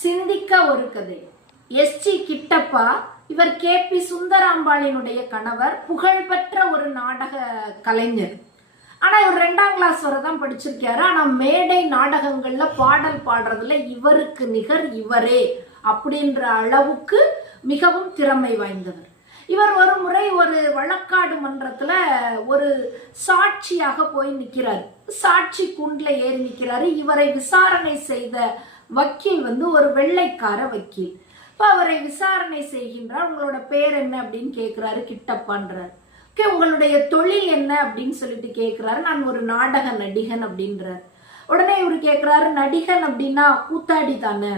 சிந்திக்க ஒரு கதை. எஸ்.ஜி. கிட்டப்பா, இவர் கே.பி. சுந்தராம்பாளினுடைய கணவர், புகழ்பெற்ற ஒரு நாடக கலைஞர். ஆனா இவர் 2ஆம் கிளாஸ் வரை தான் படிச்சிருக்காரு. ஆனா மேடை நாடகங்கள்ல பாடல் பாடுறதுல இவருக்கு நிகர் இவரே அப்படின்ற அளவுக்கு மிகவும் திறமை வாய்ந்தவர். இவர் ஒரு முறை ஒரு வழக்காடு மன்றத்துல ஒரு சாட்சியாக போய் நிற்கிறார். சாட்சி கூண்டுல ஏறி நிற்கிறாரு. இவரை விசாரணை செய்த வக்கீல் ஒரு வெள்ளைக்கார வக்கீல். இப்ப அவரை விசாரணை செய்கின்றார். உங்களோட பேர் என்ன அப்படின்னு கேட்கிறாரு. கிட்டப்பான்றார். உங்களுடைய தொழில் என்ன அப்படின்னு சொல்லிட்டு கேட்கிறாரு. நான் ஒரு நாடக நடிகன் அப்படின்றார். உடனே இவரு கேட்கிறாரு, நடிகன் அப்படின்னா கூத்தாடி தானே,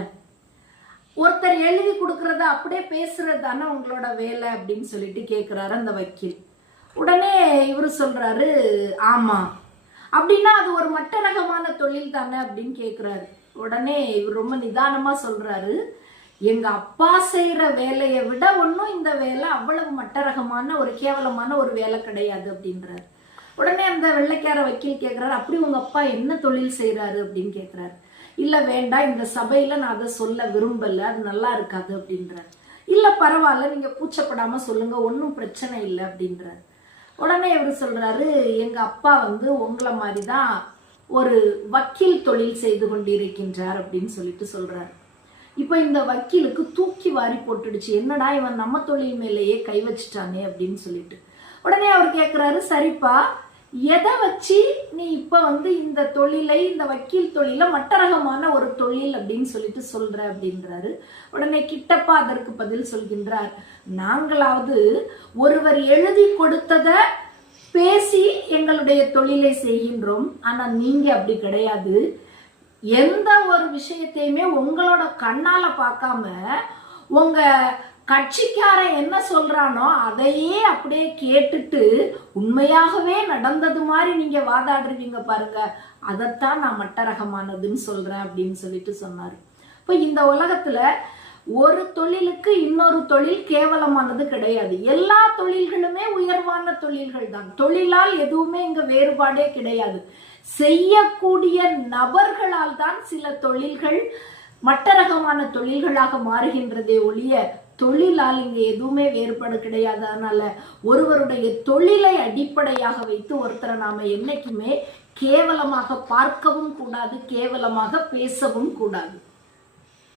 ஒருத்தர் எழுதி கொடுக்கறத அப்படியே பேசுறது தானே உங்களோட வேலை அப்படின்னு சொல்லிட்டு கேட்கிறாரு அந்த வக்கீல். உடனே இவரு சொல்றாரு, ஆமா. அப்படின்னா அது ஒரு மட்ட ரகமான தொழில் தானே அப்படின்னு கேட்கிறாரு. உடனே இவர் ரொம்ப நிதானமா சொல்றாரு, எங்க அப்பா செய்யற வேலையை விட ஒன்னும் இந்த வேலை அவ்வளவு மட்டரகமான ஒரு கேவலமான ஒரு வேலை கிடையாது அப்படின்றாரு. உடனே அந்த வெள்ளைக்கார வக்கீல் கேட்கிறாரு, அப்படி உங்க அப்பா என்ன தொழில் செய்யறாரு அப்படின்னு கேட்கிறாரு. இல்ல வேண்டாம், இந்த சபையில நான் அதை சொல்ல விரும்பல, அது நல்லா இருக்காது அப்படின்றாரு. இல்ல பரவாயில்ல, நீங்க கூச்சப்படாம சொல்லுங்க, ஒன்னும் பிரச்சனை இல்லை அப்படின்றாரு. உடனே இவர் சொல்றாரு, எங்க அப்பா உங்களை மாதிரிதான் ஒரு வக்கீல் தொழில் செய்து கொண்டிருக்கின்றார் அப்படின்னு சொல்லிட்டு சொல்றாரு. இப்ப இந்த வக்கீலுக்கு தூக்கி வாரி போட்டுடுச்சு. என்னடா இவன் நம்ம தொழில் மேலேயே கை வச்சுட்டானே அப்படின்னு சொல்லிட்டு. உடனே அவர் கேட்கிறாரு, சரிப்பா, எதை வச்சு நீ இப்ப இந்த தொழிலை, இந்த வக்கீல் தொழில மட்டரகமான ஒரு தொழில் அப்படின்னு சொல்லிட்டு சொல்ற அப்படின்றாரு. உடனே கிட்டப்பா அதற்கு பதில் சொல்கின்றார், நாங்களாவது ஒருவர் எழுதி கொடுத்தத பேசி எங்களுடைய தொழிலை செய்கின்றோம். ஆனா நீங்க அப்படி கிடையாது. எந்த ஒரு விஷயத்தையுமே உங்களோட கண்ணால பார்க்காம உங்க கட்சிக்காரன் என்ன சொல்றானோ அதையே அப்படியே கேட்டுட்டு உண்மையாகவே நடந்தது மாதிரி நீங்க வாதாடுறீங்க பாருங்க, அதைத்தான் நான் மட்டரகமானதுன்னு சொல்றேன் அப்படின்னு சொல்லிட்டு சொன்னாரு. இப்ப இந்த உலகத்துல ஒரு தொழிலுக்கு இன்னொரு தொழில் கேவலமானது கிடையாது. எல்லா தொழில்களுமே உயர்வான தொழில்கள் தான். தொழிலால் எதுவுமே இங்க வேறுபாடே கிடையாது. செய்யக்கூடிய நபர்களால் தான் சில தொழில்கள் மட்டரகமான தொழில்களாக மாறுகின்றதே ஒழிய தொழிலால் இங்க எதுவுமே வேறுபாடு கிடையாது. அதனால ஒருவருடைய தொழிலை அடிப்படையாக வைத்து ஒருத்தரை நாம என்னைக்குமே கேவலமாக பார்க்கவும் கூடாது, கேவலமாக பேசவும் கூடாது.